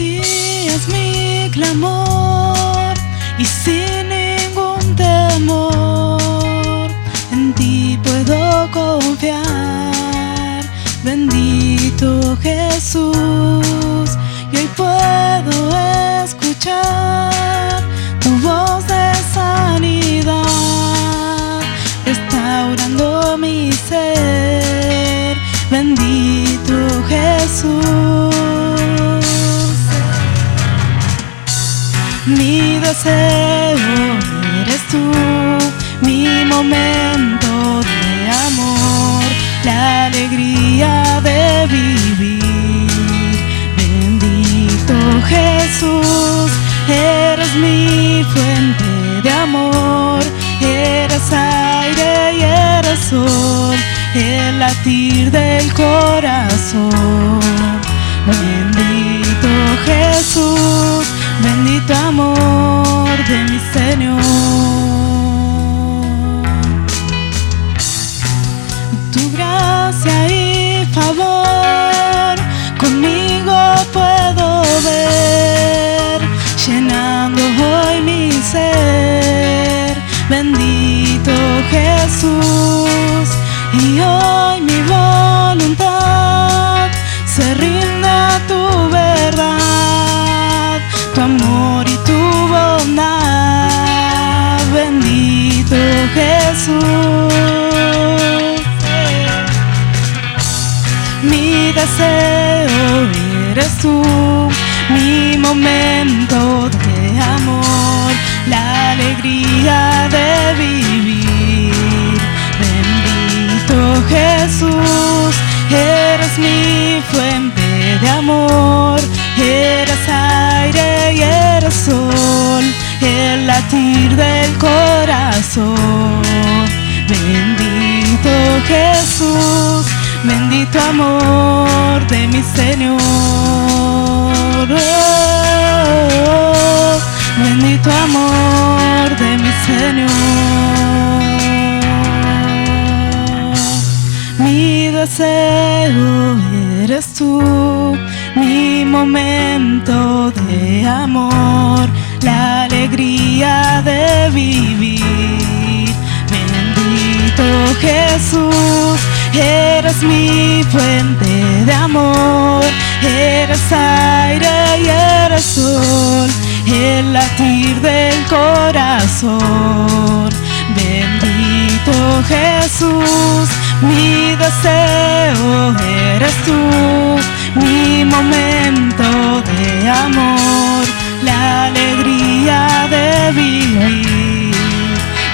ti es mi clamor y sin ningún temor en ti puedo confiar. Bendito Jesús, y hoy puedo escuchar tu voz de sanidad, restaurando mi ser. Bendito Jesús. Mi deseo eres tú, mi momento de amor, la alegría de vivir. Bendito Jesús, eres mi fuente de amor, eres aire y eres sol, el latir del corazón. Bendito Jesús, bendito amor de mi Señor. Tu gracia y favor conmigo puedo ver, llenando hoy mi ser. Bendito Jesús, y hoy mi voluntad se rinde a tu verdad, tu amor y tu bondad. Bendito Jesús. Mi deseo eres tú, mi momento de amor, la alegría de vivir. Bendito Jesús, eres mi fuente de amor, eres aire y eres sol, el latir del corazón. Bendito Jesús, bendito amor de mi Señor. Oh, bendito amor de mi Señor. Mi deseo eres tú, mi momento de amor, la alegría de vivir. Bendito Jesús, eres mi fuente de amor, eres aire y eres sol, el latir del corazón. Bendito Jesús, mi deseo eres tú, mi momento de amor, la alegría de vivir.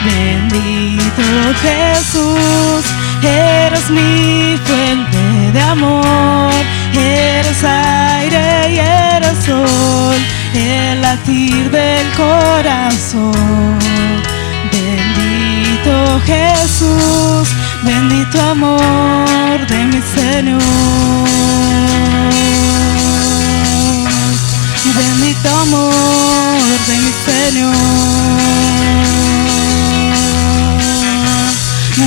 Bendito Jesús, eres mi fuente de amor, eres aire y eres sol, el latir del corazón. Bendito Jesús, bendito amor de mi Señor. Bendito amor de mi Señor.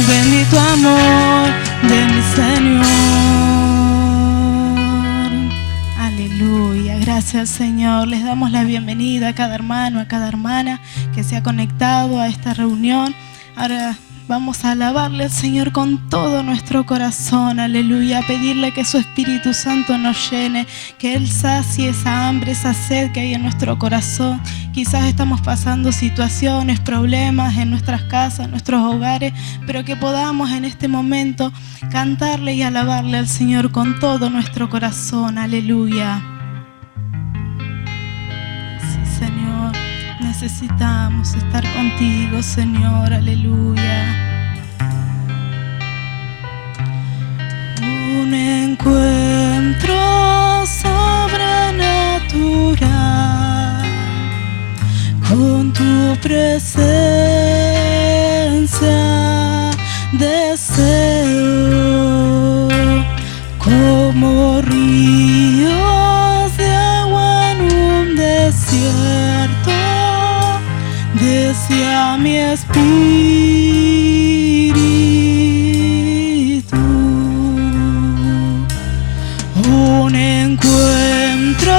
Bendito amor de mi Señor. Aleluya, gracias Señor. Les damos la bienvenida a cada hermano, a cada hermana que se ha conectado a esta reunión. Ahora vamos a alabarle al Señor con todo nuestro corazón, aleluya, a pedirle que su Espíritu Santo nos llene, que Él sacie esa hambre, esa sed que hay en nuestro corazón. Quizás estamos pasando situaciones, problemas en nuestras casas, en nuestros hogares, pero que podamos en este momento cantarle y alabarle al Señor con todo nuestro corazón, aleluya. Sí, Señor, necesitamos estar contigo, Señor, aleluya. Un encuentro sobrenatural con tu presencia, deseo como ríos de agua en un desierto, desea mi espíritu. Un encuentro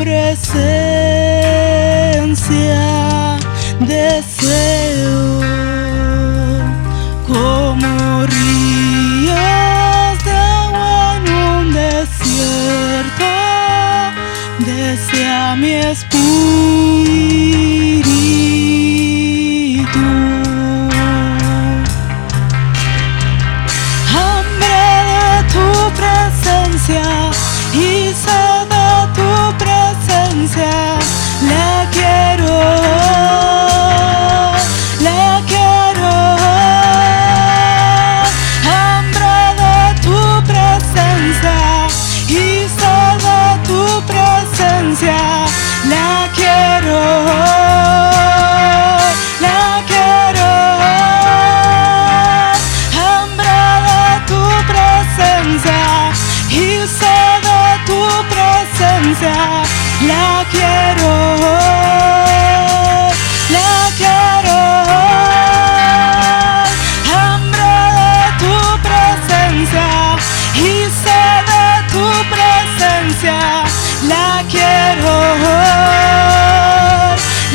presencia. Deseo como ríos de agua en un desierto, desea mi espíritu. Hambre de tu presencia y sed de tu presencia, la quiero. La quiero, la quiero, hambre de tu presencia y sed de tu presencia, la quiero,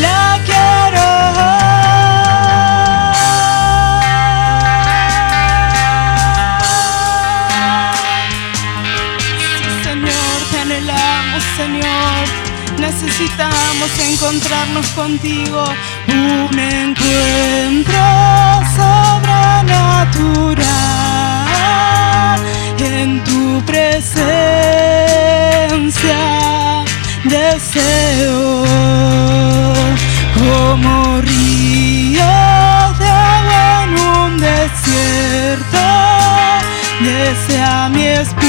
la quiero. Sí, Señor, te anhelamos, Señor. Necesitamos encontrarnos contigo, un encuentro sobrenatural en tu presencia. Deseo como ríos de agua en un desierto, desea mi espíritu.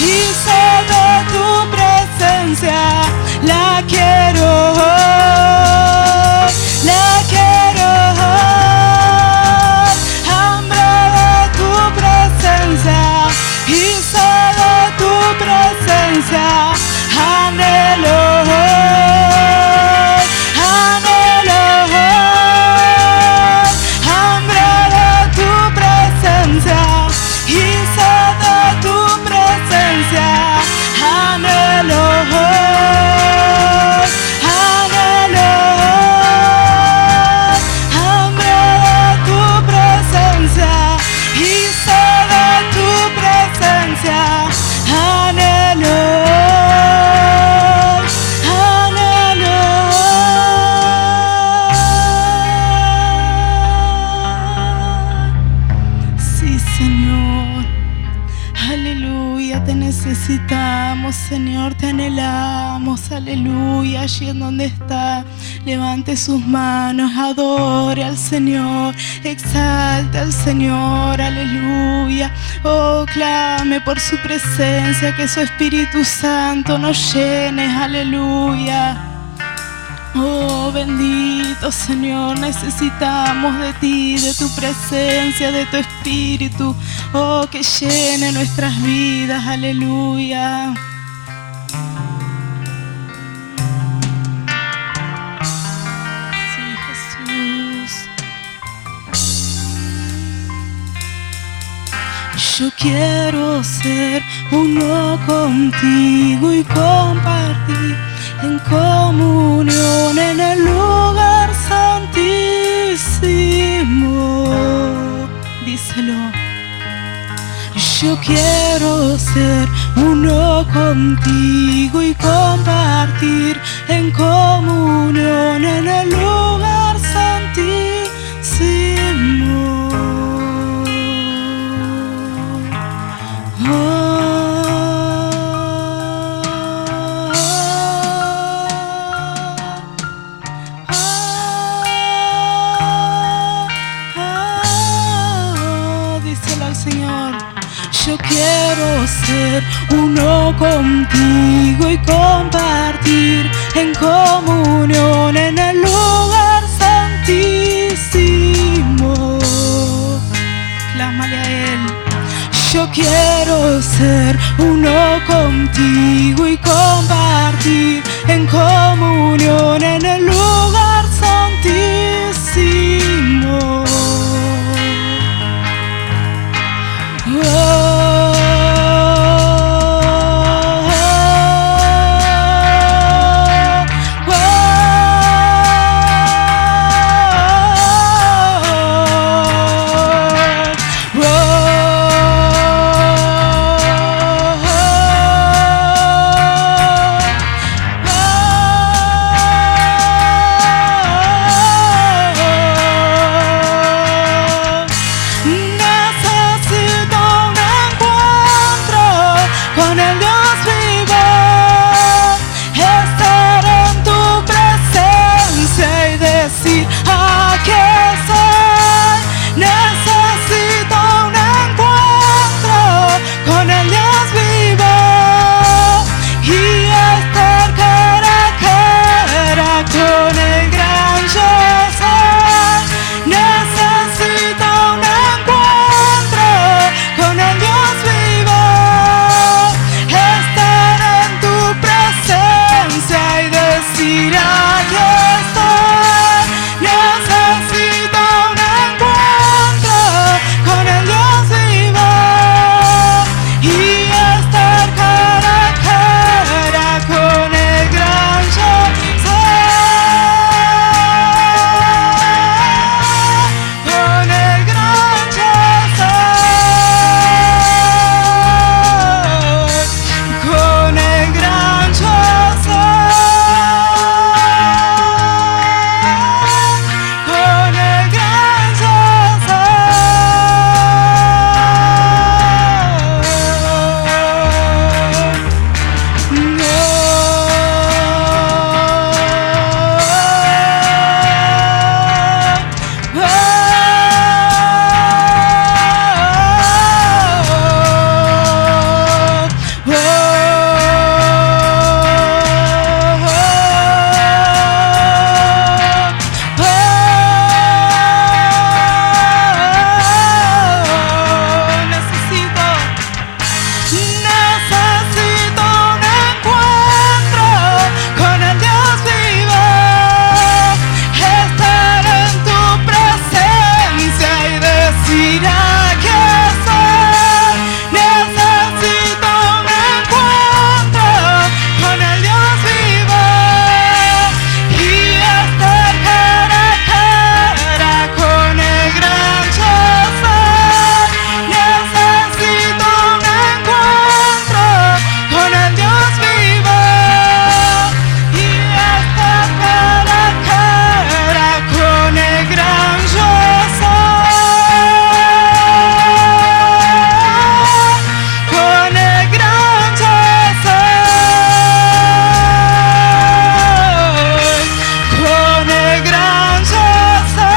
Y sed de tu presencia, la quiero, la quiero. Hambre de tu presencia y sed de tu presencia, anhelo, anhelo. Hambre de tu presencia y sed de tu presencia, anhelo, anhelo. Hambre de tu presencia y sed de tu presencia, anhelo, anhelo. Sí, Señor. Aleluya, te necesitamos, Señor, te anhelamos, aleluya. Allí en donde está, levante sus manos, adore al Señor, exalte al Señor, aleluya. Oh, clame por su presencia, que su Espíritu Santo nos llene, aleluya. Oh, bendito Señor, necesitamos de ti, de tu presencia, de tu Espíritu. Oh, que llene nuestras vidas, aleluya. Sí, Jesús. Yo quiero ser uno contigo y compartir en comunión en el lugar santísimo. Díselo. Yo quiero ser uno contigo y compartir en comunión en el lugar santísimo. Díselo al Señor. Yo quiero ser uno contigo y compartir en comunión en el lugar santísimo. Clámale a Él. Yo quiero ser uno contigo y compartir en comunión en el lugar santísimo. con el Dios vivo, estar en tu presencia y decir, aquí estoy. Necesito un encuentro con el Dios vivo y estar cara a cara con el gran yo soy. Necesito un encuentro con el Dios vivo, estar en tu presencia y decir, aquí estoy. Necesito un encuentro con el Dios vivo y estar cara a cara con el gran yo soy, con el gran yo soy, con el gran yo soy, con el gran yo Necesito un encuentro con el Dios vivo, estar en tu presencia y decir, aquí estoy. Necesito un encuentro con el Dios vivo y estar cara a cara con el gran yo soy. Necesito un encuentro con el Dios vivo y estar cara a cara con el gran yo soy, con el gran yo soy, con el gran yo soy,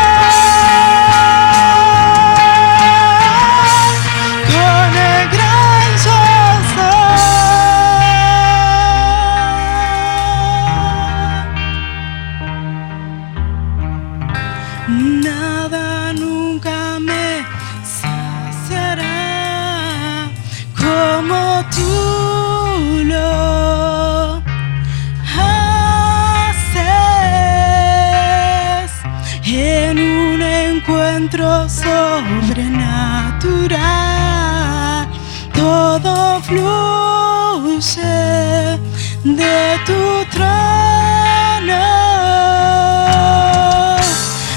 con el gran yo soy. Nada nunca me saciará como tú lo haces en un encuentro sobrenatural. Todo fluye de tu trono.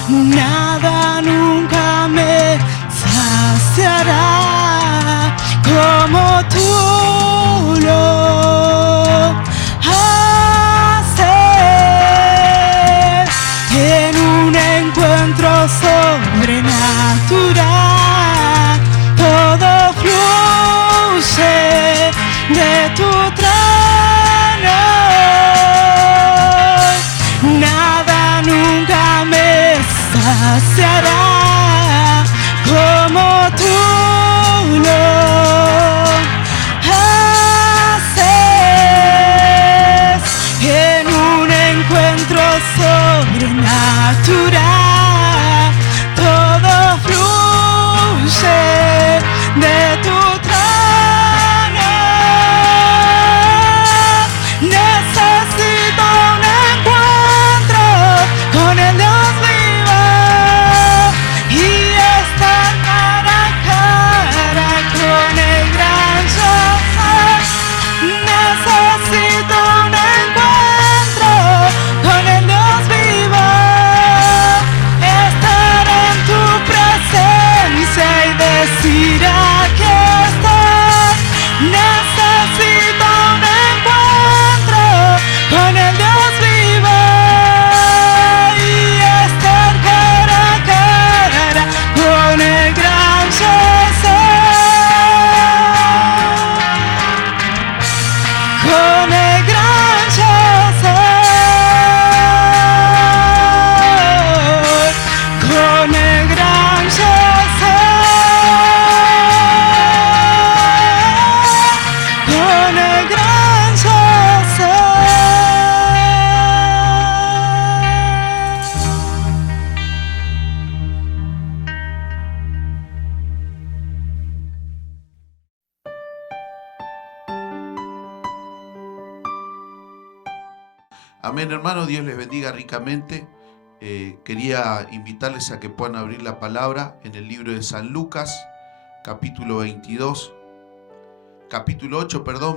Nada nunca me saciará como tú lo haces en un encuentro sobrenatural. Todo fluye de tu trono. Nada nunca me saciará como tú lo haces en un encuentro sobrenatural. Todo fluye de tu trono. Amén, hermano. Dios les bendiga ricamente. Quería invitarles a que puedan abrir la palabra en el libro de San Lucas, capítulo 8,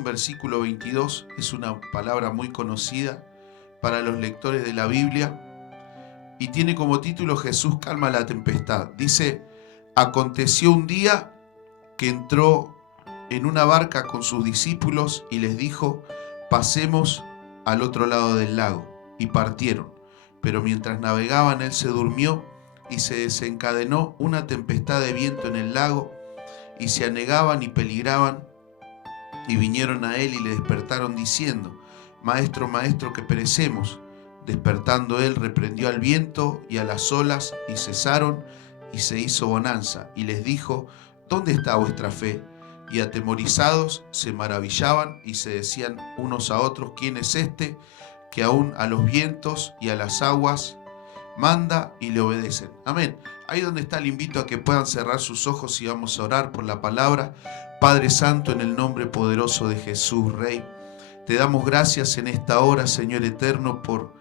versículo 22. Es una palabra muy conocida para los lectores de la Biblia y tiene como título Jesús calma la tempestad. Dice: aconteció un día que entró en una barca con sus discípulos y les dijo: pasemos al otro lado del lago. Y partieron. Pero mientras navegaban, él se durmió y se desencadenó una tempestad de viento en el lago, y se anegaban y peligraban. Y vinieron a él y le despertaron diciendo: Maestro, maestro, que perecemos. Despertando él, reprendió al viento y a las olas, y cesaron, y se hizo bonanza. Y les dijo: ¿dónde está vuestra fe? Y atemorizados se maravillaban y se decían unos a otros: ¿quién es este que aún a los vientos y a las aguas manda y le obedecen? Amén. Ahí donde está, le invito a que puedan cerrar sus ojos y vamos a orar por la palabra. Padre Santo, en el nombre poderoso de Jesús, Rey, te damos gracias en esta hora, Señor eterno, por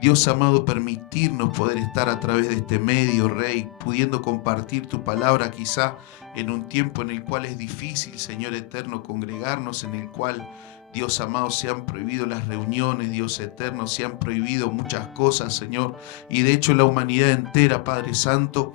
Dios amado, permitirnos poder estar a través de este medio, Rey, pudiendo compartir tu palabra quizá en un tiempo en el cual es difícil, Señor eterno, congregarnos, en el cual, Dios amado, se han prohibido las reuniones, Dios eterno, se han prohibido muchas cosas, Señor, y de hecho la humanidad entera, Padre Santo,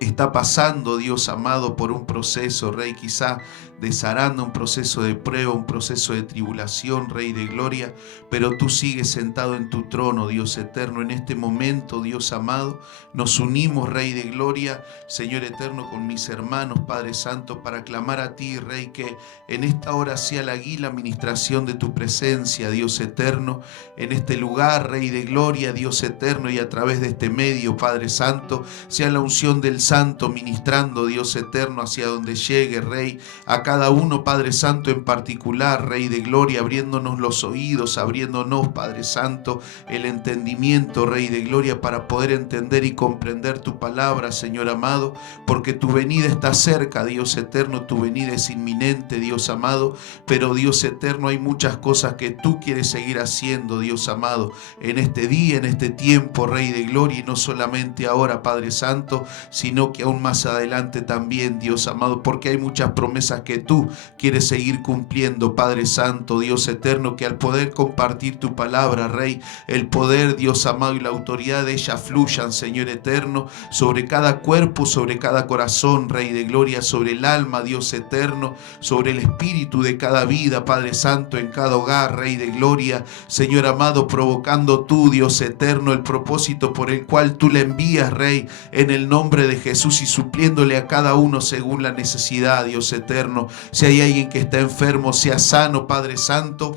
está pasando, Dios amado, por un proceso, Rey, quizá de zaranda, un proceso de prueba, un proceso de tribulación, Rey de gloria, pero tú sigues sentado en tu trono, Dios eterno. En este momento, Dios amado, nos unimos, Rey de gloria, Señor eterno, con mis hermanos, Padre Santo, para clamar a ti, Rey, que en esta hora sea la guía, la ministración de tu presencia, Dios eterno, en este lugar, Rey de gloria, Dios eterno, y a través de este medio, Padre Santo, sea la unción del Santo ministrando, Dios eterno, hacia donde llegue, Rey, a cada uno, Padre Santo, en particular, Rey de gloria, abriéndonos los oídos, abriéndonos, Padre Santo, el entendimiento, Rey de gloria, para poder entender y comprender tu palabra, Señor amado, porque tu venida está cerca, Dios eterno, tu venida es inminente, Dios amado, pero Dios eterno, hay muchas cosas que tú quieres seguir haciendo, Dios amado, en este día, en este tiempo, Rey de gloria, y no solamente ahora, Padre Santo, sino que aún más adelante también, Dios amado, porque hay muchas promesas que tú quieres seguir cumpliendo, Padre Santo, Dios eterno, que al poder compartir tu palabra, Rey, el poder, Dios amado, y la autoridad de ella fluyan, Señor eterno, sobre cada cuerpo, sobre cada corazón, Rey de gloria, sobre el alma, Dios eterno, sobre el espíritu de cada vida, Padre Santo, en cada hogar, Rey de gloria, Señor amado, provocando tú, Dios eterno, el propósito por el cual tú le envías, Rey, en el nombre de Jesús, y supliéndole a cada uno según la necesidad, Dios eterno. Si hay alguien que está enfermo, sea sano, Padre Santo.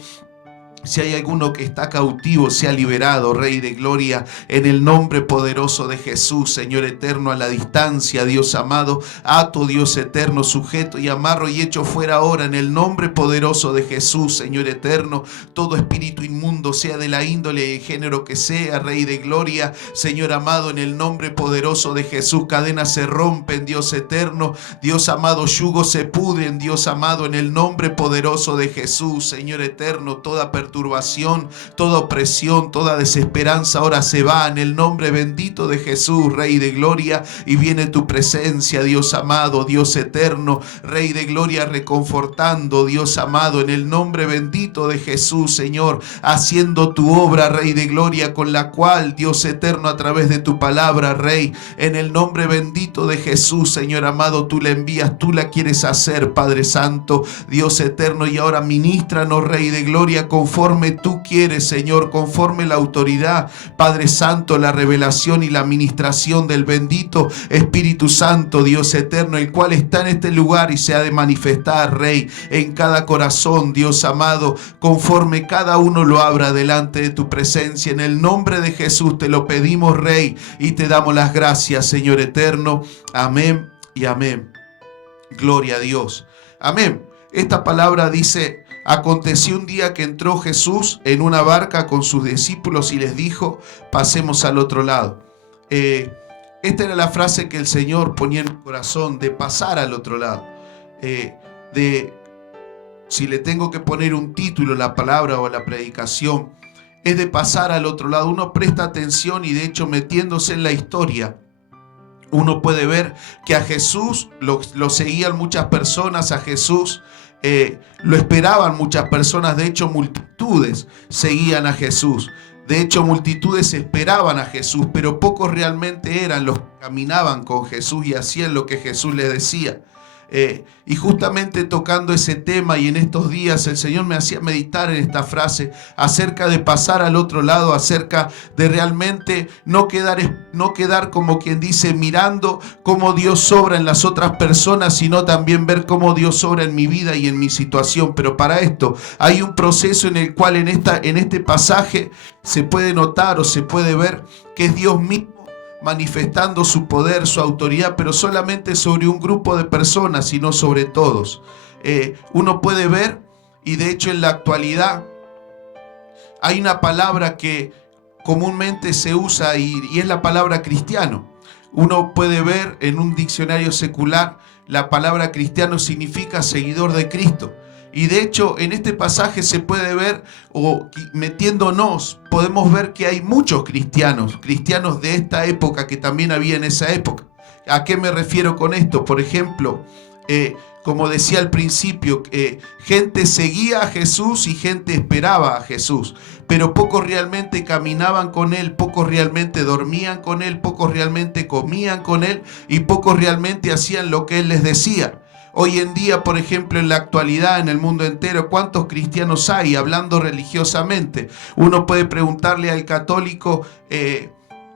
Si hay alguno que está cautivo, sea liberado, Rey de gloria, en el nombre poderoso de Jesús, Señor eterno, a la distancia, Dios amado, ato, Dios eterno, sujeto y amarro y echo fuera ahora en el nombre poderoso de Jesús, Señor eterno, todo espíritu inmundo, sea de la índole y género que sea, Rey de gloria, Señor amado, en el nombre poderoso de Jesús, cadenas se rompen, Dios eterno, Dios amado, yugos se pudren, Dios amado, en el nombre poderoso de Jesús, Señor eterno, toda perturbación, toda opresión, toda desesperanza ahora se va en el nombre bendito de Jesús, Rey de gloria, y viene tu presencia, Dios amado, Dios eterno, Rey de gloria, reconfortando, Dios amado, en el nombre bendito de Jesús, Señor, haciendo tu obra, Rey de gloria, con la cual, Dios eterno, a través de tu palabra, Rey, en el nombre bendito de Jesús, Señor amado, tú la envías, tú la quieres hacer, Padre Santo, Dios eterno, y ahora ministranos, Rey de gloria, conforme tú quieres, Señor, conforme la autoridad, Padre Santo, la revelación y la administración del bendito Espíritu Santo, Dios eterno, el cual está en este lugar y se ha de manifestar, Rey, en cada corazón, Dios amado, conforme cada uno lo abra delante de tu presencia. En el nombre de Jesús te lo pedimos, Rey, y te damos las gracias, Señor eterno. Amén y amén. Gloria a Dios. Amén. Esta palabra dice: aconteció un día que entró Jesús en una barca con sus discípulos y les dijo: pasemos al otro lado. Esta era la frase que el Señor ponía en mi corazón, de pasar al otro lado. Si le tengo que poner un título a la palabra o a la predicación, es de pasar al otro lado. Uno presta atención y de hecho metiéndose en la historia, uno puede ver que a Jesús lo seguían muchas personas, a Jesús lo esperaban muchas personas, de hecho multitudes seguían a Jesús. De hecho, multitudes esperaban a Jesús, pero pocos realmente eran los que caminaban con Jesús y hacían lo que Jesús les decía. Y justamente tocando ese tema, y en estos días el Señor me hacía meditar en esta frase acerca de pasar al otro lado, acerca de realmente no quedar como quien dice mirando cómo Dios obra en las otras personas, sino también ver cómo Dios obra en mi vida y en mi situación. Pero para esto hay un proceso en el cual en este pasaje se puede notar o se puede ver que es Dios mismo manifestando su poder, su autoridad, pero solamente sobre un grupo de personas, sino sobre todos. Uno puede ver, y de hecho en la actualidad hay una palabra que comúnmente se usa y es la palabra cristiano. Uno puede ver en un diccionario secular, la palabra cristiano significa seguidor de Cristo. Y de hecho en este pasaje se puede ver, o metiéndonos, podemos ver que hay muchos cristianos de esta época que también había en esa época. ¿A qué me refiero con esto? Por ejemplo, como decía al principio, gente seguía a Jesús y gente esperaba a Jesús, pero pocos realmente caminaban con Él, pocos realmente dormían con Él, pocos realmente comían con Él y pocos realmente hacían lo que Él les decía. Hoy en día, por ejemplo, en la actualidad, en el mundo entero, ¿cuántos cristianos hay hablando religiosamente? Uno puede preguntarle al católico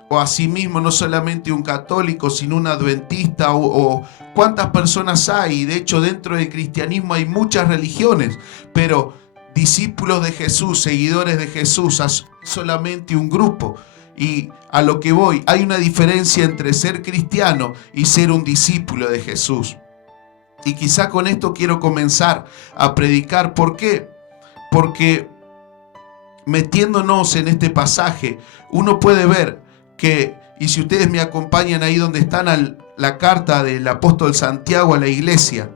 o a sí mismo, no solamente un católico, sino un adventista o cuántas personas hay. De hecho, dentro del cristianismo hay muchas religiones, pero discípulos de Jesús, seguidores de Jesús, solamente un grupo. Y a lo que voy, hay una diferencia entre ser cristiano y ser un discípulo de Jesús. Y quizá con esto quiero comenzar a predicar. ¿Por qué? Porque metiéndonos en este pasaje, uno puede ver que, y si ustedes me acompañan ahí donde están la carta del apóstol Santiago a la iglesia,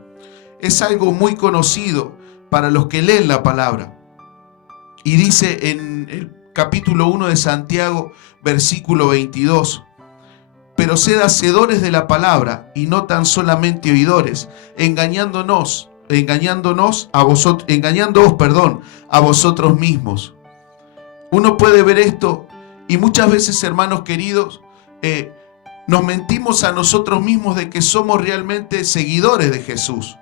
es algo muy conocido para los que leen la palabra. Y dice en el capítulo 1 de Santiago, versículo 22, pero sed hacedores de la palabra y no tan solamente oidores, engañándoos a vosotros mismos. Uno puede ver esto y muchas veces, hermanos queridos, nos mentimos a nosotros mismos de que somos realmente seguidores de Jesús.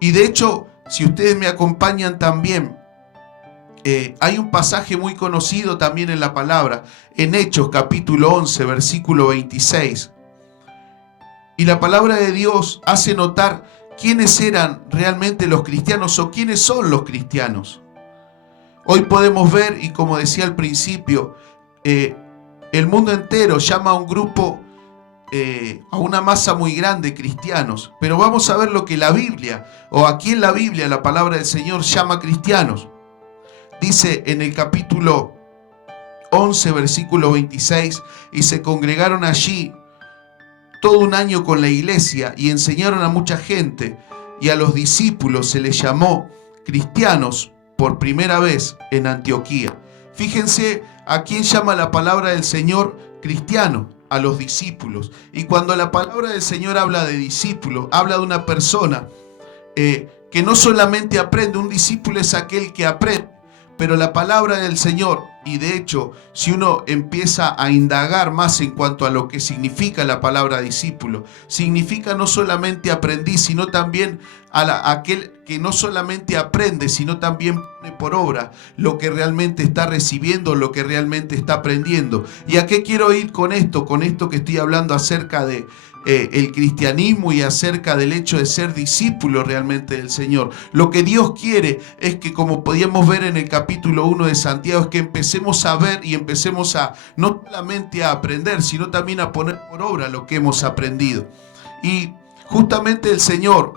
Y de hecho, si ustedes me acompañan también, hay un pasaje muy conocido también en la palabra, en Hechos capítulo 11, versículo 26. Y la palabra de Dios hace notar quiénes eran realmente los cristianos o quiénes son los cristianos. Hoy podemos ver, y como decía al principio, el mundo entero llama a un grupo, a una masa muy grande de cristianos. Pero vamos a ver lo que la Biblia, o aquí en la Biblia, la palabra del Señor llama cristianos. Dice en el capítulo 11, versículo 26, y se congregaron allí todo un año con la iglesia y enseñaron a mucha gente, y a los discípulos se les llamó cristianos por primera vez en Antioquía. Fíjense a quién llama la palabra del Señor cristiano, a los discípulos. Y cuando la palabra del Señor habla de discípulo, habla de una persona que no solamente aprende. Un discípulo es aquel que aprende, pero la palabra del Señor, y de hecho, si uno empieza a indagar más en cuanto a lo que significa la palabra discípulo, significa no solamente aprendiz, sino también aquel que no solamente aprende, sino también pone por obra lo que realmente está recibiendo, lo que realmente está aprendiendo. ¿Y a qué quiero ir con esto? Con esto que estoy hablando acerca de el cristianismo y acerca del hecho de ser discípulo realmente del Señor. Lo que Dios quiere es que, como podíamos ver en el capítulo 1 de Santiago, es que empecemos a ver y empecemos a no solamente a aprender, sino también a poner por obra lo que hemos aprendido. Y justamente el Señor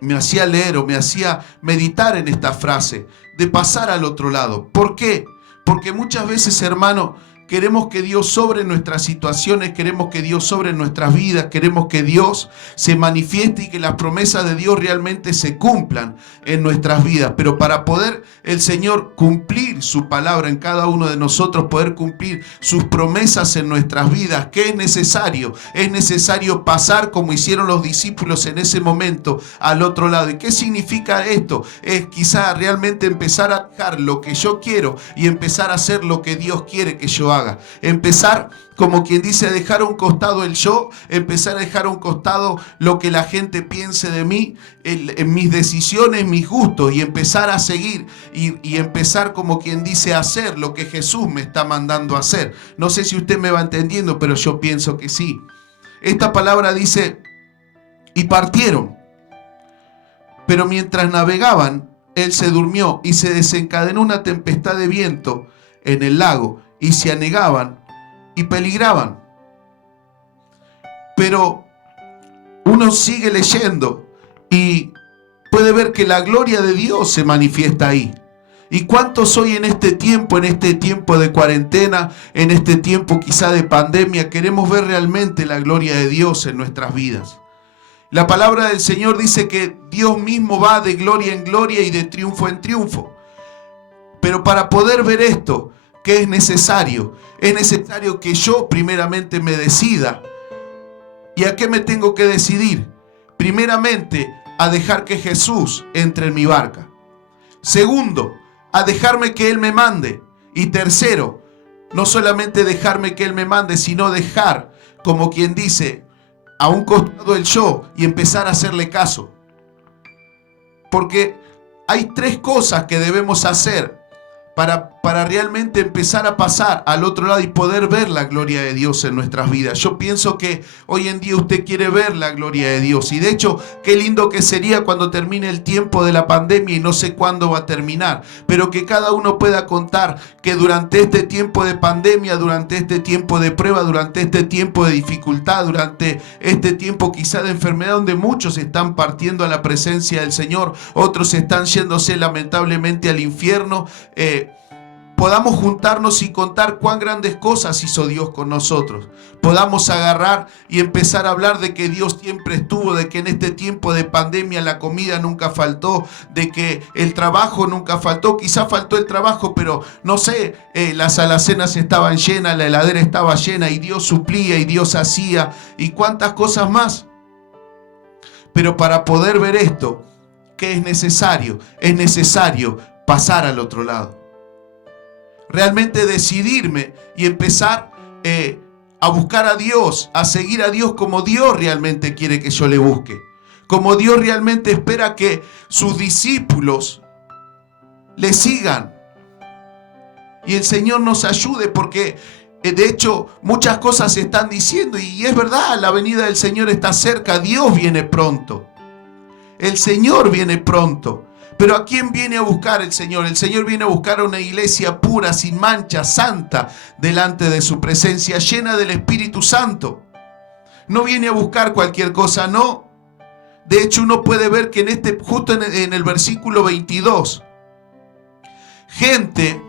me hacía leer o me hacía meditar en esta frase de pasar al otro lado. ¿Por qué? Porque muchas veces, hermano, Queremos que Dios sobre nuestras situaciones, queremos que Dios sobre nuestras vidas, queremos que Dios se manifieste y que las promesas de Dios realmente se cumplan en nuestras vidas. Pero para poder el Señor cumplir su palabra en cada uno de nosotros, poder cumplir sus promesas en nuestras vidas, ¿qué es necesario? Es necesario pasar como hicieron los discípulos en ese momento al otro lado. ¿Y qué significa esto? Es quizá realmente empezar a dejar lo que yo quiero y empezar a hacer lo que Dios quiere que yo haga. Empezar, como quien dice, a dejar a un costado el yo, empezar a dejar a un costado lo que la gente piense de mí, en mis decisiones, mis gustos, y empezar a seguir y empezar, como quien dice, a hacer lo que Jesús me está mandando a hacer. No sé si usted me va entendiendo, pero yo pienso que sí. Esta palabra dice, y partieron, pero mientras navegaban, él se durmió y se desencadenó una tempestad de viento en el lago, y se anegaban y peligraban. Pero uno sigue leyendo y puede ver que la gloria de Dios se manifiesta ahí. ¿Y cuántos hoy en este tiempo de cuarentena, en este tiempo quizá de pandemia, queremos ver realmente la gloria de Dios en nuestras vidas? La palabra del Señor dice que Dios mismo va de gloria en gloria y de triunfo en triunfo. Pero para poder ver esto, ¿qué es necesario? Es necesario que yo primeramente me decida. ¿Y a qué me tengo que decidir? Primeramente, a dejar que Jesús entre en mi barca. Segundo, a dejarme que Él me mande. Y tercero, no solamente dejarme que Él me mande, sino dejar, como quien dice, a un costado el yo y empezar a hacerle caso. Porque hay tres cosas que debemos hacer para realmente empezar a pasar al otro lado y poder ver la gloria de Dios en nuestras vidas. Yo pienso que hoy en día usted quiere ver la gloria de Dios, y de hecho qué lindo que sería cuando termine el tiempo de la pandemia, y no sé cuándo va a terminar, pero que cada uno pueda contar que durante este tiempo de pandemia, durante este tiempo de prueba, durante este tiempo de dificultad, durante este tiempo quizá de enfermedad, donde muchos están partiendo a la presencia del Señor, otros están yéndose lamentablemente al infierno, podamos juntarnos y contar cuán grandes cosas hizo Dios con nosotros. Podamos agarrar y empezar a hablar de que Dios siempre estuvo, de que en este tiempo de pandemia la comida nunca faltó, de que el trabajo nunca faltó. Quizá faltó el trabajo, pero no sé, las alacenas estaban llenas, la heladera estaba llena y Dios suplía y Dios hacía y cuántas cosas más. Pero para poder ver esto, ¿qué es necesario? Es necesario pasar al otro lado. Realmente decidirme y empezar a buscar a Dios, a seguir a Dios como Dios realmente quiere que yo le busque. Como Dios realmente espera que sus discípulos le sigan. Y el Señor nos ayude, porque de hecho muchas cosas se están diciendo y es verdad, la venida del Señor está cerca, Dios viene pronto. El Señor viene pronto. Pero ¿a quién viene a buscar el Señor? El Señor viene a buscar a una iglesia pura, sin mancha, santa, delante de su presencia, llena del Espíritu Santo. No viene a buscar cualquier cosa, no. De hecho, uno puede ver que justo en el versículo 22, gente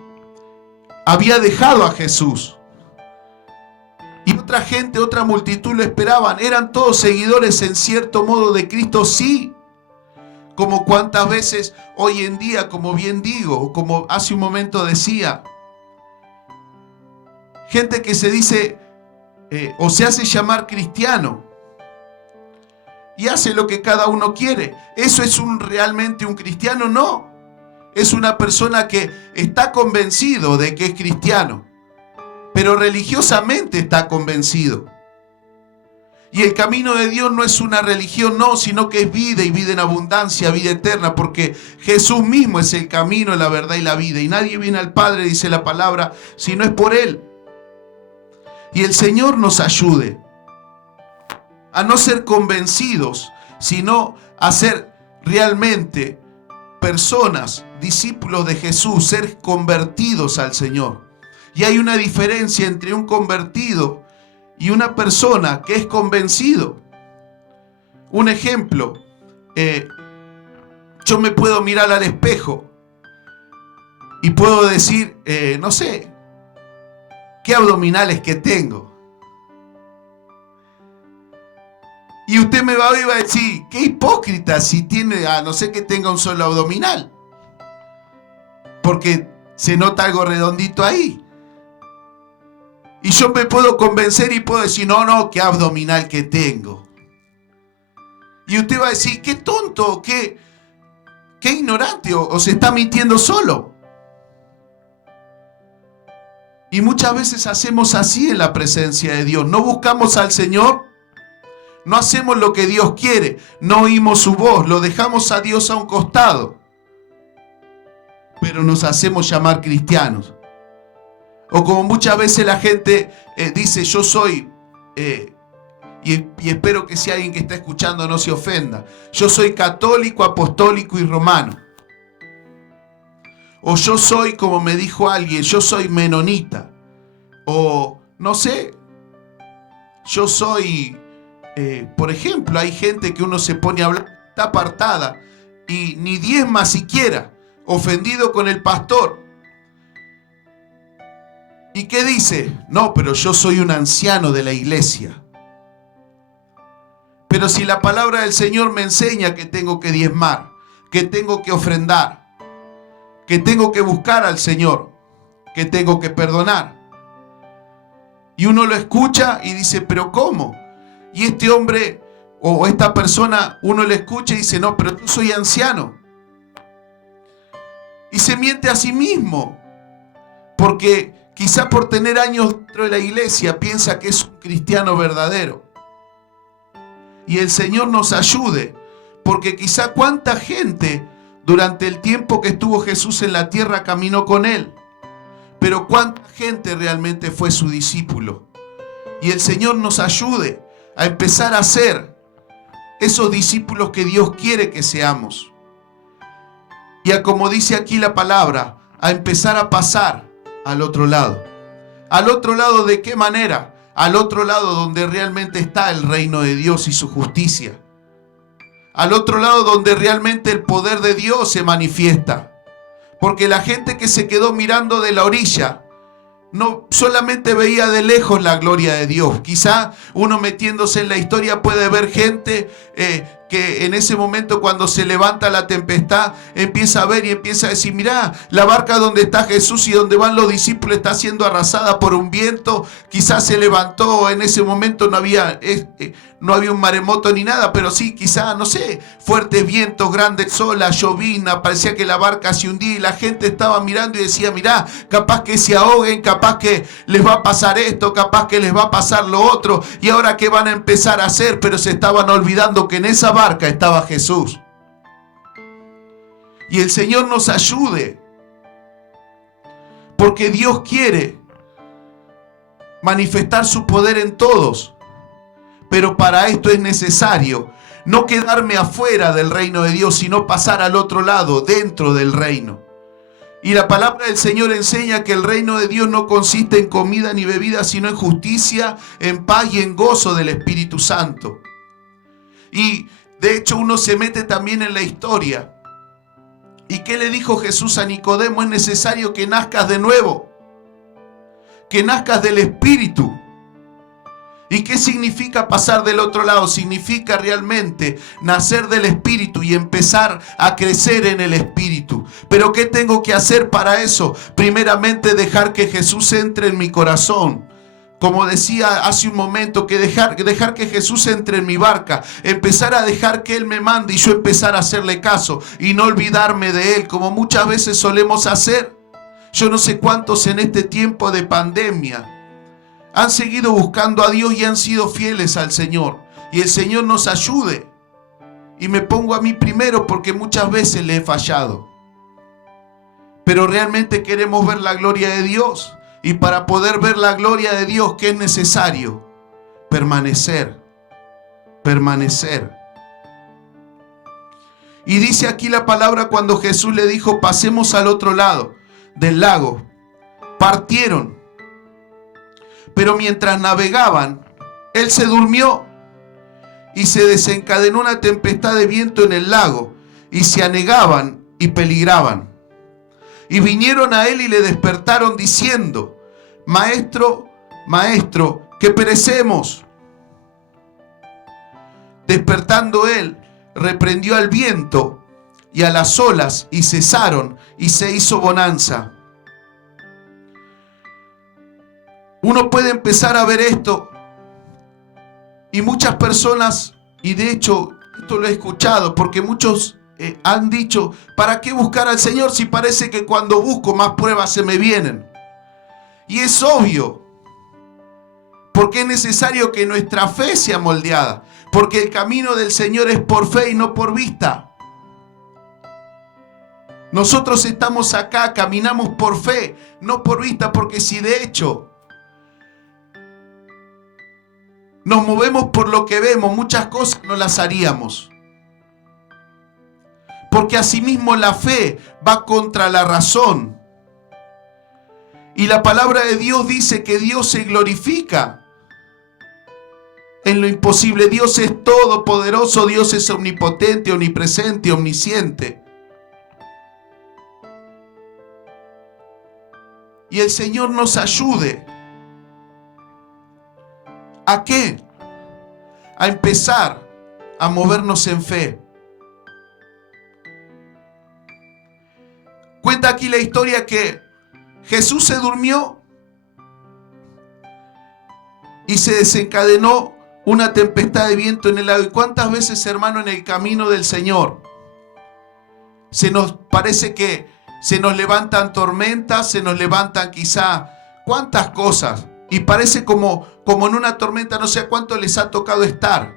había dejado a Jesús. Y otra gente, otra multitud lo esperaban. Eran todos seguidores en cierto modo de Cristo, sí. Como cuántas veces hoy en día, como bien digo, como hace un momento decía, gente que se dice o se hace llamar cristiano y hace lo que cada uno quiere. ¿Eso es realmente un cristiano? No. Es una persona que está convencido de que es cristiano, pero religiosamente está convencido. Y el camino de Dios no es una religión, no, sino que es vida, y vida en abundancia, vida eterna, porque Jesús mismo es el camino, la verdad y la vida. Y nadie viene al Padre, dice la palabra, si no es por Él. Y el Señor nos ayude a no ser convencidos, sino a ser realmente personas, discípulos de Jesús, ser convertidos al Señor. Y hay una diferencia entre un convertido y una persona que es convencido. Un ejemplo, yo me puedo mirar al espejo y puedo decir, no sé, qué abdominales que tengo. Y usted me va a oír y va a decir, qué hipócrita si tiene, a no ser que tenga un solo abdominal. Porque se nota algo redondito ahí. Y yo me puedo convencer y puedo decir, no, qué abdominal que tengo. Y usted va a decir, qué tonto, qué ignorante, o se está mintiendo solo. Y muchas veces hacemos así en la presencia de Dios. No buscamos al Señor, no hacemos lo que Dios quiere, no oímos su voz, lo dejamos a Dios a un costado. Pero nos hacemos llamar cristianos. O como muchas veces la gente dice, yo soy, y espero que si alguien que está escuchando no se ofenda, yo soy católico, apostólico y romano. O yo soy, como me dijo alguien, yo soy menonita. O no sé, yo soy, por ejemplo, hay gente que uno se pone a hablar, está apartada y ni diezma siquiera, ofendido con el pastor. ¿Y qué dice? No, pero yo soy un anciano de la iglesia. Pero si la palabra del Señor me enseña que tengo que diezmar, que tengo que ofrendar, que tengo que buscar al Señor, que tengo que perdonar. Y uno lo escucha y dice, ¿pero cómo? Y este hombre o esta persona, uno le escucha y dice, no, pero yo soy anciano. Y se miente a sí mismo, porque quizá por tener años dentro de la iglesia piensa que es un cristiano verdadero. Y el Señor nos ayude, porque quizá cuánta gente durante el tiempo que estuvo Jesús en la tierra caminó con Él, pero cuánta gente realmente fue su discípulo. Y el Señor nos ayude a empezar a ser esos discípulos que Dios quiere que seamos. Y a, como dice aquí la palabra, a empezar a pasar al otro lado. ¿Al otro lado de qué manera? Al otro lado donde realmente está el reino de Dios y su justicia. Al otro lado donde realmente el poder de Dios se manifiesta. Porque la gente que se quedó mirando de la orilla no solamente veía de lejos la gloria de Dios. Quizá uno metiéndose en la historia puede ver gente que en ese momento, cuando se levanta la tempestad, empieza a ver y empieza a decir, mirá, la barca donde está Jesús y donde van los discípulos está siendo arrasada por un viento. Quizás se levantó, en ese momento no había un maremoto ni nada, pero sí, quizá, no sé, fuertes vientos, grandes olas, llovizna, parecía que la barca se hundía y la gente estaba mirando y decía, mirá, capaz que se ahoguen, capaz que les va a pasar esto, capaz que les va a pasar lo otro, y ahora qué van a empezar a hacer. Pero se estaban olvidando que en esa barca estaba Jesús. Y el Señor nos ayude, porque Dios quiere manifestar su poder en todos. Pero para esto es necesario no quedarme afuera del reino de Dios, sino pasar al otro lado, dentro del reino. Y la palabra del Señor enseña que el reino de Dios no consiste en comida ni bebida, sino en justicia, en paz y en gozo del Espíritu Santo. Y de hecho uno se mete también en la historia. ¿Y qué le dijo Jesús a Nicodemo? Es necesario que nazcas de nuevo, que nazcas del Espíritu. ¿Y qué significa pasar del otro lado? Significa realmente nacer del Espíritu y empezar a crecer en el Espíritu. ¿Pero qué tengo que hacer para eso? Primeramente, dejar que Jesús entre en mi corazón. Como decía hace un momento, que dejar que Jesús entre en mi barca, empezar a dejar que Él me mande y yo empezar a hacerle caso y no olvidarme de Él, como muchas veces solemos hacer. Yo no sé cuántos en este tiempo de pandemia han seguido buscando a Dios y han sido fieles al Señor. Y el Señor nos ayude. Y me pongo a mí primero, porque muchas veces le he fallado. Pero realmente queremos ver la gloria de Dios. Y para poder ver la gloria de Dios, ¿qué es necesario? Permanecer. Permanecer. Y dice aquí la palabra, cuando Jesús le dijo, pasemos al otro lado del lago, partieron. Pero mientras navegaban, Él se durmió y se desencadenó una tempestad de viento en el lago y se anegaban y peligraban. Y vinieron a Él y le despertaron diciendo, Maestro, maestro, que perecemos. Despertando él, reprendió al viento y a las olas, y cesaron, y se hizo bonanza. Uno puede empezar a ver esto, y muchas personas, y de hecho esto lo he escuchado, porque muchos han dicho, ¿para qué buscar al Señor si parece que cuando busco más pruebas se me vienen? Y es obvio, porque es necesario que nuestra fe sea moldeada, porque el camino del Señor es por fe y no por vista. Nosotros estamos acá, caminamos por fe, no por vista, porque si de hecho nos movemos por lo que vemos, muchas cosas no las haríamos. Porque asimismo la fe va contra la razón. Y la palabra de Dios dice que Dios se glorifica en lo imposible. Dios es todopoderoso, Dios es omnipotente, omnipresente, omnisciente. Y el Señor nos ayude. ¿A qué? A empezar a movernos en fe. Cuenta aquí la historia que Jesús se durmió y se desencadenó una tempestad de viento en el lago. ¿Y cuántas veces, hermano, en el camino del Señor se nos parece que se nos levantan tormentas, se nos levantan quizá cuántas cosas? Y parece como en una tormenta, no sé a cuánto les ha tocado estar.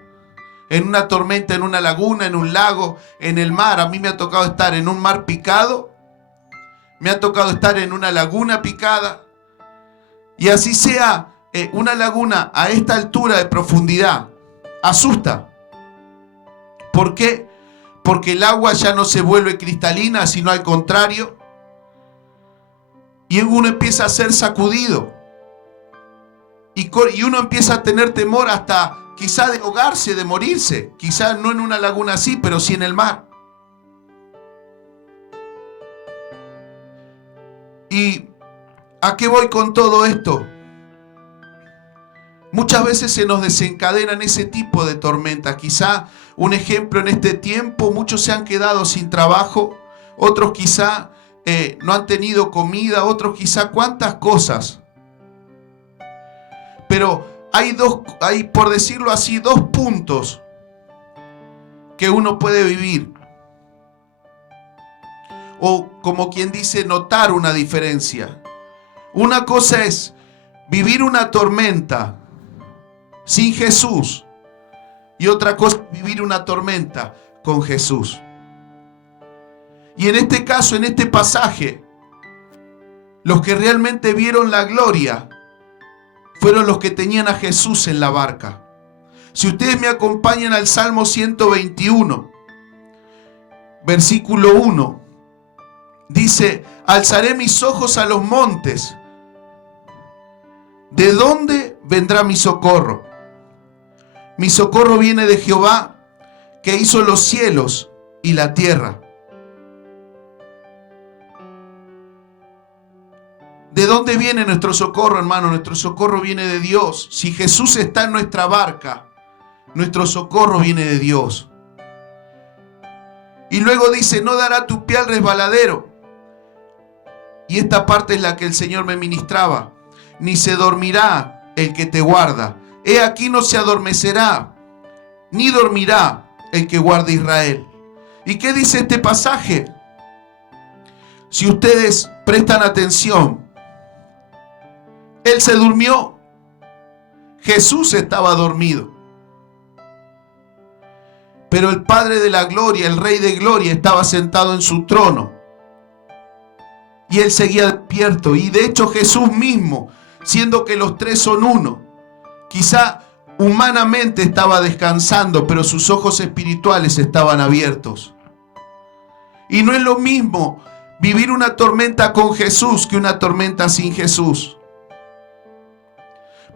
En una tormenta, en una laguna, en un lago, en el mar. A mí me ha tocado estar en un mar picado. Me ha tocado estar en una laguna picada. Y así sea una laguna a esta altura de profundidad, asusta. ¿Por qué? Porque el agua ya no se vuelve cristalina, sino al contrario. Y uno empieza a ser sacudido. Y uno empieza a tener temor hasta quizá de ahogarse, de morirse. Quizá no en una laguna así, pero sí en el mar. ¿Y a qué voy con todo esto? Muchas veces se nos desencadenan ese tipo de tormentas. Quizá un ejemplo en este tiempo, muchos se han quedado sin trabajo, otros quizá no han tenido comida, otros quizá cuántas cosas. Pero hay, por decirlo así, dos puntos que uno puede vivir. O como quien dice, notar una diferencia. Una cosa es vivir una tormenta sin Jesús. Y otra cosa es vivir una tormenta con Jesús. Y en este caso, en este pasaje, los que realmente vieron la gloria fueron los que tenían a Jesús en la barca. Si ustedes me acompañan al Salmo 121, versículo 1, dice: alzaré mis ojos a los montes. ¿De dónde vendrá mi socorro? Mi socorro viene de Jehová, que hizo los cielos y la tierra. ¿De dónde viene nuestro socorro, hermano? Nuestro socorro viene de Dios. Si Jesús está en nuestra barca, nuestro socorro viene de Dios. Y luego dice: no dará tu pie al resbaladero. Y esta parte es la que el Señor me ministraba. Ni se dormirá el que te guarda. He aquí no se adormecerá, ni dormirá el que guarda Israel. ¿Y qué dice este pasaje? Si ustedes prestan atención, Él se durmió. Jesús estaba dormido. Pero el Padre de la Gloria, el Rey de Gloria, estaba sentado en su trono. Y Él seguía despierto. Y de hecho Jesús mismo, siendo que los tres son uno, quizá humanamente estaba descansando, pero sus ojos espirituales estaban abiertos. Y no es lo mismo vivir una tormenta con Jesús que una tormenta sin Jesús.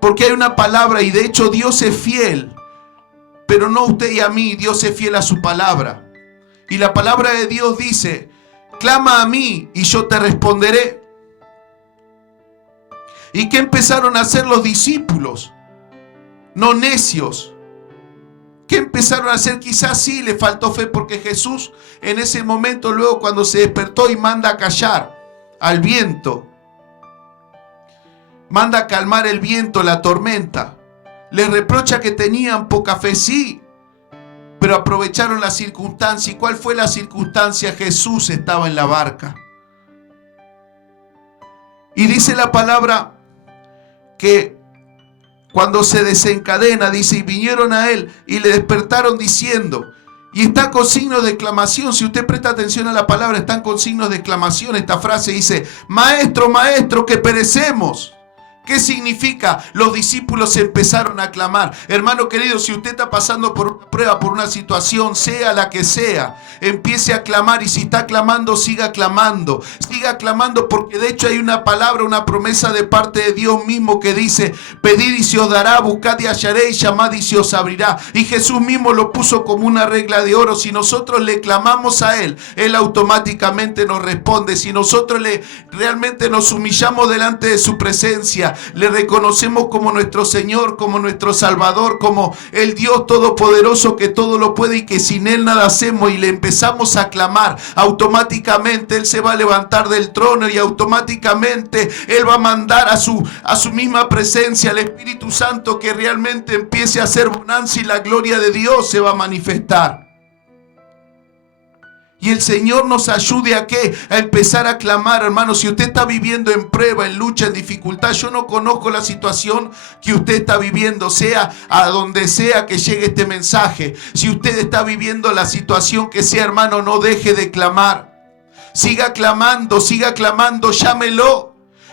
Porque hay una palabra, y de hecho Dios es fiel, pero no a usted y a mí. Dios es fiel a su palabra. Y la palabra de Dios dice: clama a mí y yo te responderé. ¿Y qué empezaron a hacer los discípulos? No necios. ¿Qué empezaron a hacer? Quizás sí le faltó fe, porque Jesús en ese momento, luego cuando se despertó y manda a callar al viento, manda a calmar el viento, la tormenta, les reprocha que tenían poca fe, sí, pero aprovecharon la circunstancia. ¿Y cuál fue la circunstancia? Jesús estaba en la barca. Y dice la palabra que cuando se desencadena, dice, y vinieron a él y le despertaron diciendo, y está con signos de exclamación. Si usted presta atención a la palabra, están con signos de exclamación. Esta frase dice, maestro, maestro, que perecemos. ¿Qué significa? Los discípulos empezaron a clamar. Hermano querido, si usted está pasando por una prueba, por una situación, sea la que sea, empiece a clamar. Y si está clamando, siga clamando. Siga clamando, porque de hecho hay una palabra, una promesa de parte de Dios mismo que dice, pedid y se os dará, buscad y hallaréis, llamad y se os abrirá. Y Jesús mismo lo puso como una regla de oro. Si nosotros le clamamos a Él, Él automáticamente nos responde. Si nosotros realmente nos humillamos delante de su presencia, le reconocemos como nuestro Señor, como nuestro Salvador, como el Dios todopoderoso que todo lo puede y que sin Él nada hacemos, y le empezamos a clamar, automáticamente Él se va a levantar del trono y automáticamente Él va a mandar a su misma presencia, el Espíritu Santo, que realmente empiece a hacer bonanza y la gloria de Dios se va a manifestar. Y el Señor nos ayude a ¿qué? A empezar a clamar, hermano. Si usted está viviendo en prueba, en lucha, en dificultad, yo no conozco la situación que usted está viviendo, sea a donde sea que llegue este mensaje. Si usted está viviendo la situación que sea, hermano, no deje de clamar. Siga clamando, llámelo.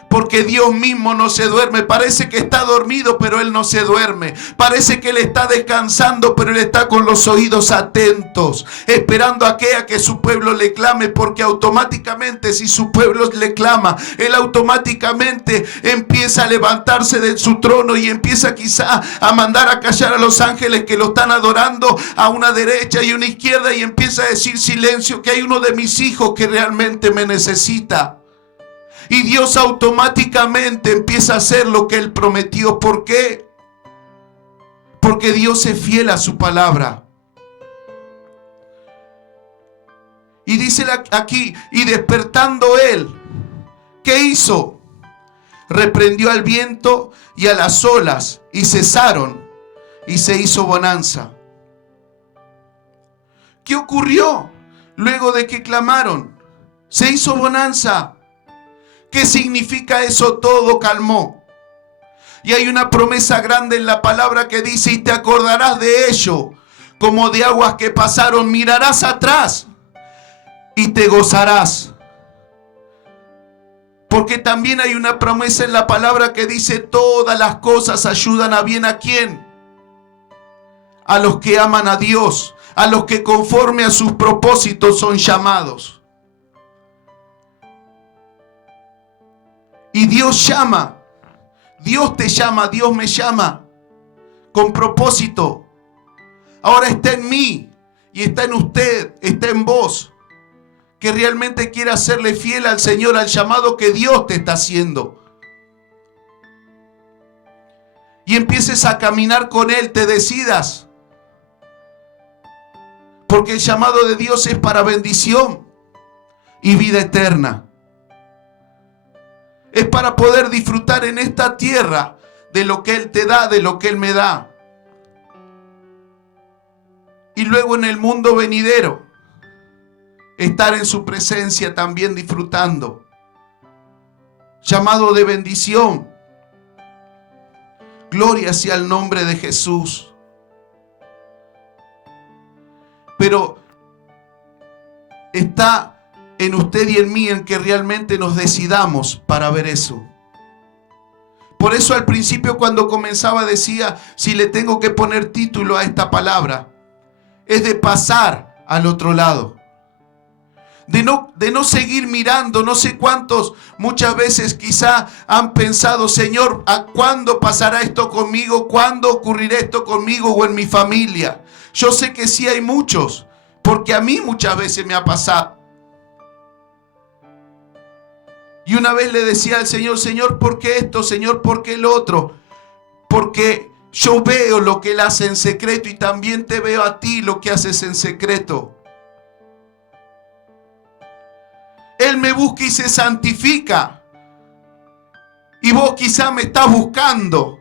Porque Dios mismo no se duerme. Parece que está dormido, pero Él no se duerme. Parece que Él está descansando, pero Él está con los oídos atentos, esperando a que su pueblo le clame. Porque automáticamente, si su pueblo le clama, Él automáticamente empieza a levantarse de su trono y empieza quizá a mandar a callar a los ángeles que lo están adorando a una derecha y una izquierda, y empieza a decir silencio, que hay uno de mis hijos que realmente me necesita. Y Dios automáticamente empieza a hacer lo que Él prometió. ¿Por qué? Porque Dios es fiel a su palabra. Y dice aquí, y despertando Él, ¿qué hizo? Reprendió al viento y a las olas, y cesaron, y se hizo bonanza. ¿Qué ocurrió luego de que clamaron? Se hizo bonanza. ¿Qué significa eso? Todo calmó. Y hay una promesa grande en la palabra que dice, y te acordarás de ello, como de aguas que pasaron, mirarás atrás y te gozarás. Porque también hay una promesa en la palabra que dice, todas las cosas ayudan a bien, ¿a quién? A los que aman a Dios, a los que conforme a sus propósitos son llamados. Y Dios llama, Dios te llama, Dios me llama con propósito. Ahora está en mí y está en usted, está en vos, que realmente quiera serle fiel al Señor, al llamado que Dios te está haciendo. Y empieces a caminar con Él, te decidas. Porque el llamado de Dios es para bendición y vida eterna. Es para poder disfrutar en esta tierra de lo que Él te da, de lo que Él me da. Y luego en el mundo venidero, estar en su presencia también disfrutando. Llamado de bendición. Gloria sea el nombre de Jesús. Pero está en usted y en mí en que realmente nos decidamos para ver eso. Por eso al principio, cuando comenzaba, decía, si le tengo que poner título a esta palabra, es de pasar al otro lado. De no seguir mirando. No sé cuántos muchas veces quizá han pensado, Señor, ¿a cuándo pasará esto conmigo? ¿Cuándo ocurrirá esto conmigo o en mi familia? Yo sé que sí hay muchos, porque a mí muchas veces me ha pasado. Y una vez le decía al Señor, Señor, ¿por qué esto? Señor, ¿por qué el otro? Porque yo veo lo que Él hace en secreto y también te veo a ti lo que haces en secreto. Él me busca y se santifica. Y vos quizá me estás buscando.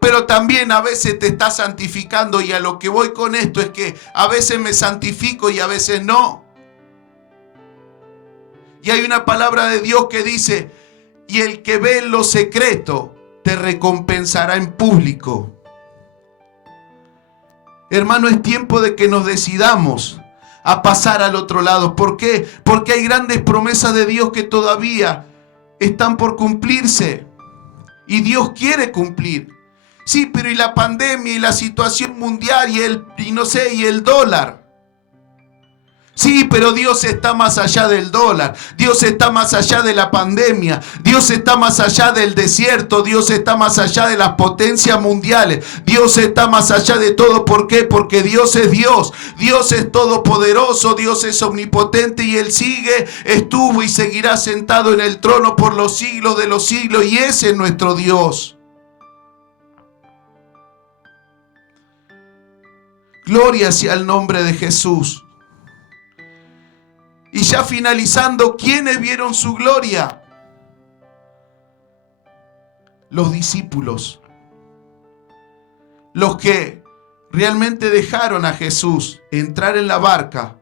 Pero también a veces te estás santificando, y a lo que voy con esto es que a veces me santifico y a veces no. Y hay una palabra de Dios que dice, y el que ve en lo secreto te recompensará en público. Hermano, es tiempo de que nos decidamos a pasar al otro lado. ¿Por qué? Porque hay grandes promesas de Dios que todavía están por cumplirse. Y Dios quiere cumplir. Sí, pero y la pandemia y la situación mundial y el dólar. Sí, pero Dios está más allá del dólar. Dios está más allá de la pandemia. Dios está más allá del desierto. Dios está más allá de las potencias mundiales. Dios está más allá de todo. ¿Por qué? Porque Dios es Dios. Dios es todopoderoso. Dios es omnipotente y Él sigue, estuvo y seguirá sentado en el trono por los siglos de los siglos. Y ese es nuestro Dios. Gloria sea el nombre de Jesús. Y ya finalizando, ¿quiénes vieron su gloria? Los discípulos. Los que realmente dejaron a Jesús entrar en la barca,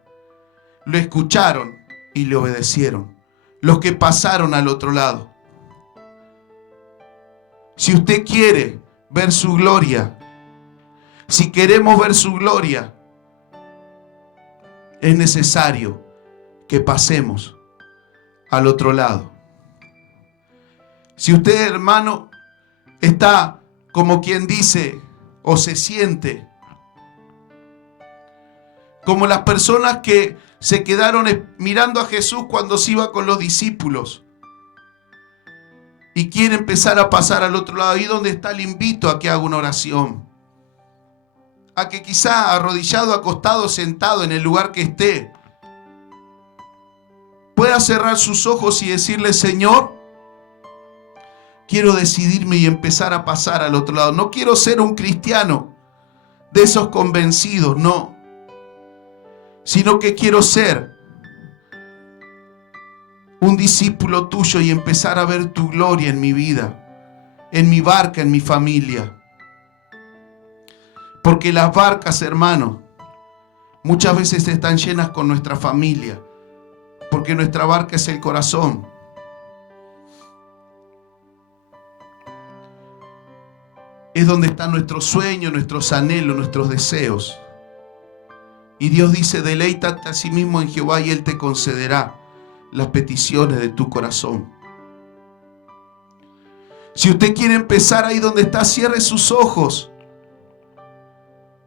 lo escucharon y le obedecieron. Los que pasaron al otro lado. Si usted quiere ver su gloria, si queremos ver su gloria, es necesario que pasemos al otro lado. Si usted, hermano, está como quien dice o se siente como las personas que se quedaron mirando a Jesús cuando se iba con los discípulos y quiere empezar a pasar al otro lado, ahí donde está, le invito a que haga una oración, a que quizá arrodillado, acostado, sentado en el lugar que esté, pueda cerrar sus ojos y decirle, Señor, quiero decidirme y empezar a pasar al otro lado. No quiero ser un cristiano de esos convencidos, no. Sino que quiero ser un discípulo tuyo y empezar a ver tu gloria en mi vida, en mi barca, en mi familia. Porque las barcas, hermano, muchas veces están llenas con nuestra familia. Porque nuestra barca es el corazón. Es donde están nuestros sueños, nuestros anhelos, nuestros deseos. Y Dios dice, deleítate a sí mismo en Jehová y Él te concederá las peticiones de tu corazón. Si usted quiere empezar ahí donde está, cierre sus ojos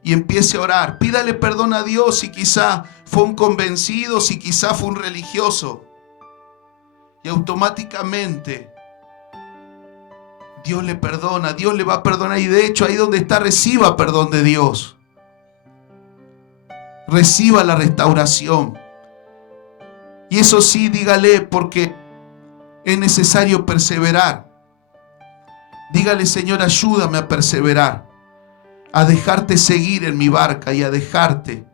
y empiece a orar. Pídale perdón a Dios si quizá fue un convencido, si quizá fue un religioso. Y automáticamente Dios le perdona, Dios le va a perdonar. Y de hecho ahí donde está, reciba perdón de Dios. Reciba la restauración. Y eso sí, dígale, porque es necesario perseverar. Dígale, Señor, ayúdame a perseverar, a dejarte seguir en mi barca y a dejarte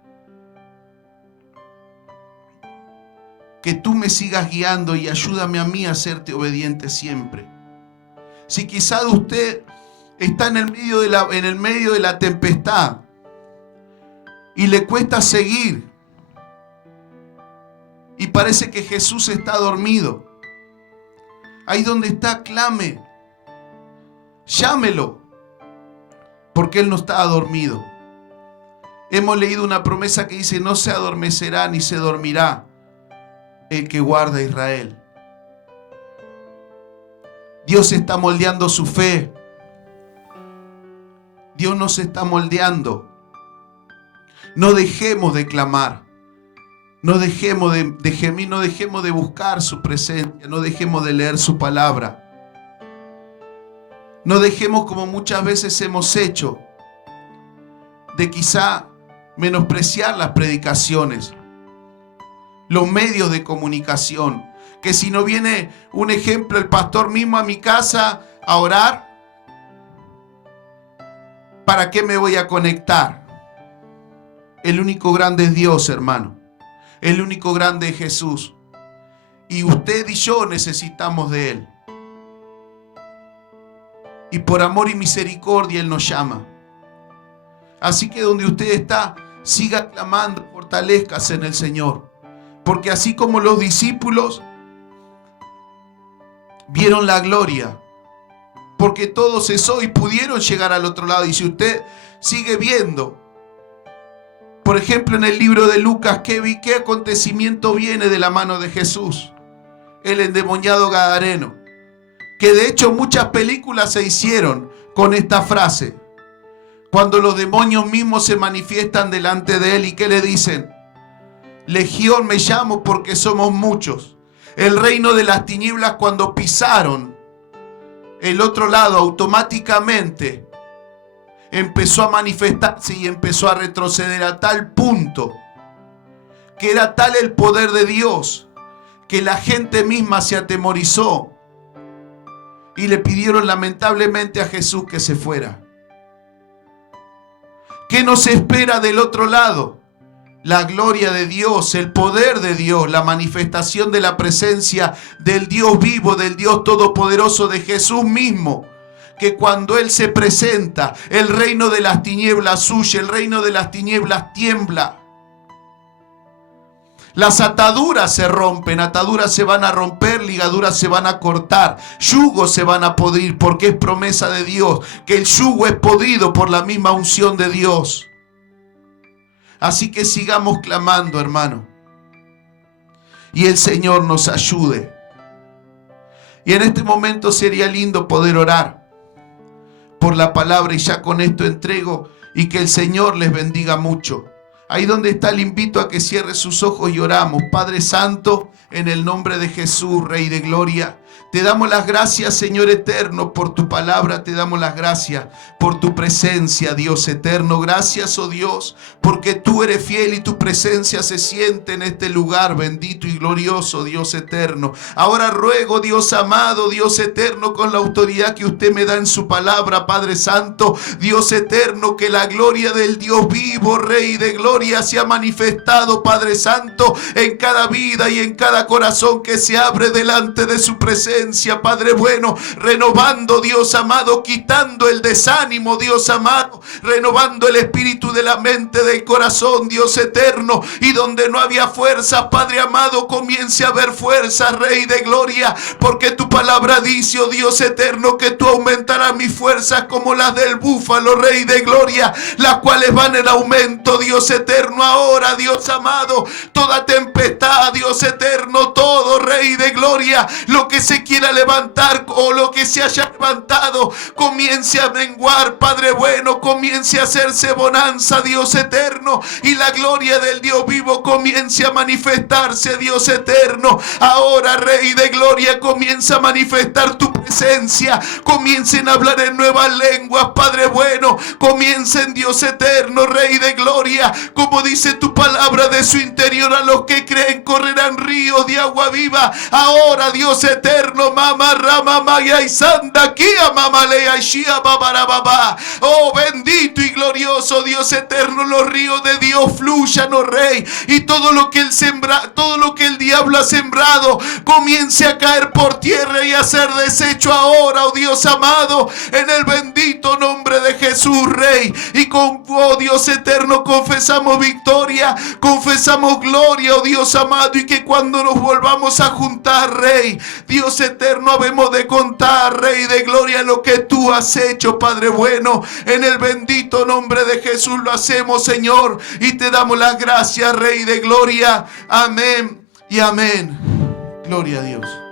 que tú me sigas guiando, y ayúdame a mí a serte obediente siempre. Si quizá usted está en el medio de la tempestad y le cuesta seguir y parece que Jesús está dormido, ahí donde está, clame, llámelo, porque Él no está dormido. Hemos leído una promesa que dice, no se adormecerá ni se dormirá el que guarda a Israel. Dios está moldeando su fe. Dios nos está moldeando. No dejemos de clamar. No dejemos de gemir. No dejemos de buscar su presencia. No dejemos de leer su palabra. No dejemos, como muchas veces hemos hecho, de quizá menospreciar las predicaciones. los medios de comunicación. Que si no viene, un ejemplo, el pastor mismo a mi casa a orar, ¿para qué me voy a conectar? El único grande es Dios, hermano. El único grande es Jesús. Y usted y yo necesitamos de Él. Y por amor y misericordia Él nos llama. Así que donde usted está, siga clamando, fortalezcase en el Señor. Porque así como los discípulos vieron la gloria, porque todo cesó y pudieron llegar al otro lado. Y si usted sigue viendo, por ejemplo, en el libro de Lucas, ¿qué acontecimiento viene de la mano de Jesús? El endemoniado gadareno. Que de hecho muchas películas se hicieron con esta frase. Cuando los demonios mismos se manifiestan delante de él, ¿y qué le dicen? Legión me llamo porque somos muchos. El reino de las tinieblas, cuando pisaron el otro lado, automáticamente empezó a manifestarse y empezó a retroceder a tal punto que era tal el poder de Dios que la gente misma se atemorizó y le pidieron lamentablemente a Jesús que se fuera. ¿Qué nos espera del otro lado? La gloria de Dios, el poder de Dios, la manifestación de la presencia del Dios vivo, del Dios todopoderoso, de Jesús mismo. Que cuando Él se presenta, el reino de las tinieblas huye, el reino de las tinieblas tiembla. Las ataduras se rompen, ataduras se van a romper, ligaduras se van a cortar, yugos se van a podrir, porque es promesa de Dios, que el yugo es podrido por la misma unción de Dios. Así que sigamos clamando, hermano, y el Señor nos ayude. Y en este momento sería lindo poder orar por la palabra, y ya con esto entrego, y que el Señor les bendiga mucho. Ahí donde está, le invito a que cierre sus ojos y oramos. Padre Santo, en el nombre de Jesús, Rey de Gloria, te damos las gracias, Señor eterno, por tu palabra. Te damos las gracias por tu presencia, Dios eterno. Gracias, oh Dios, porque tú eres fiel y tu presencia se siente en este lugar bendito y glorioso, Dios eterno. Ahora ruego, Dios amado, Dios eterno, con la autoridad que usted me da en su palabra, Padre Santo, Dios eterno, que la gloria del Dios vivo, Rey de Gloria, se ha manifestado, Padre Santo, en cada vida y en cada corazón que se abre delante de su presencia, Padre bueno, renovando, Dios amado, quitando el desánimo, Dios amado, renovando el espíritu de la mente, del corazón, Dios eterno, y donde no había fuerza, Padre amado, comience a haber fuerza, Rey de Gloria, porque tu palabra dice, oh Dios eterno, que tú aumentarás mis fuerzas como las del búfalo, Rey de Gloria, las cuales van en aumento, Dios eterno. Ahora, Dios amado, toda tempestad, Dios eterno, todo, Rey de Gloria, lo que se quiera levantar o lo que se haya levantado, comience a menguar, Padre bueno, comience a hacerse bonanza, Dios eterno, y la gloria del Dios vivo comience a manifestarse, Dios eterno. Ahora, Rey de Gloria, comienza a manifestar tu presencia, comiencen a hablar en nuevas lenguas, Padre bueno, comiencen, Dios eterno, Rey de Gloria, como dice tu palabra, de su interior a los que creen correrán ríos de agua viva. Ahora, Dios eterno, mama rama maya y sanda kia mama lea shia babarababa. Oh bendito y glorioso Dios eterno, los ríos de Dios fluyan, oh Rey, y todo lo que el diablo ha sembrado comience a caer por tierra y a ser deshecho ahora, oh Dios amado, en el bendito nombre de Jesús, Rey. Y con, oh Dios eterno, confesamos victoria, confesamos gloria, oh Dios amado, y que cuando nos volvamos a juntar, Rey, Dios eterno, habemos de contar, Rey de Gloria, lo que tú has hecho, Padre bueno. En el bendito nombre de Jesús lo hacemos, Señor, y te damos las gracias, Rey de Gloria. Amén y amén. Gloria a Dios.